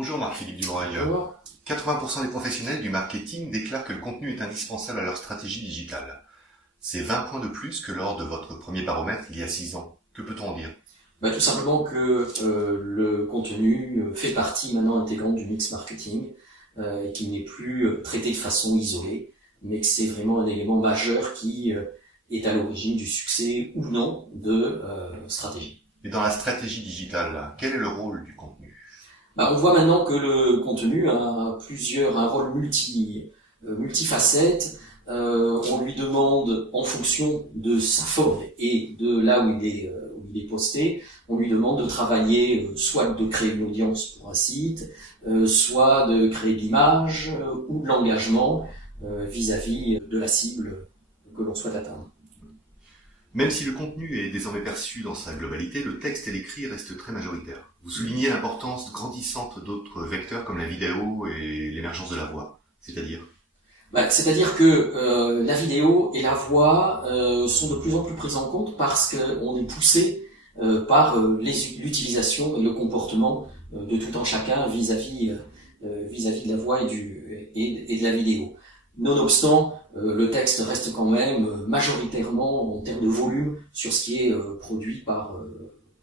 Bonjour Marc-Philippe Dubreuil. Bonjour. 80% des professionnels du marketing déclarent que le contenu est indispensable à leur stratégie digitale. C'est 20 points de plus que lors de votre premier baromètre il y a 6 ans. Que peut-on en dire ? Tout simplement que le contenu fait partie maintenant intégrante du mix marketing et qu'il n'est plus traité de façon isolée, mais que c'est vraiment un élément majeur qui est à l'origine du succès ou non de stratégie. Et dans la stratégie digitale, quel est le rôle du contenu ? On voit maintenant que le contenu a un rôle multifacette. On lui demande, en fonction de sa forme et de là où il est posté, on lui demande de travailler, soit de créer une audience pour un site, soit de créer de l'image ou de l'engagement vis-à-vis de la cible que l'on souhaite atteindre. Même si le contenu est désormais perçu dans sa globalité, le texte et l'écrit restent très majoritaires. Vous soulignez l'importance grandissante d'autres vecteurs comme la vidéo et l'émergence de la voix, c'est-à-dire ? C'est-à-dire que la vidéo et la voix sont de plus en plus prises en compte parce qu'on est poussé par l'utilisation et le comportement de tout un chacun vis-à-vis de la voix et de la vidéo. Nonobstant, le texte reste quand même majoritairement en termes de volume sur ce qui est produit par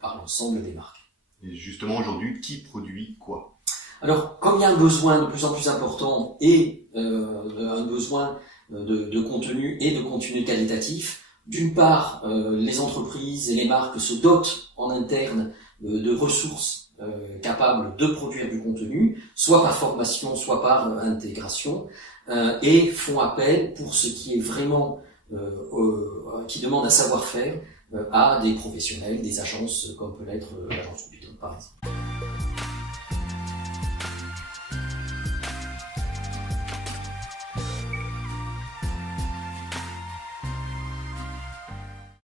l'ensemble des marques. Et justement aujourd'hui, qui produit quoi ? Alors, comme il y a un besoin de plus en plus important et un besoin de contenu et de contenu qualitatif, d'une part, les entreprises et les marques se dotent en interne de ressources capables de produire du contenu, soit par formation, soit par intégration, et font appel pour ce qui est vraiment qui demande un savoir-faire à des professionnels, des agences comme peut l'être l'agence Vuitton par exemple.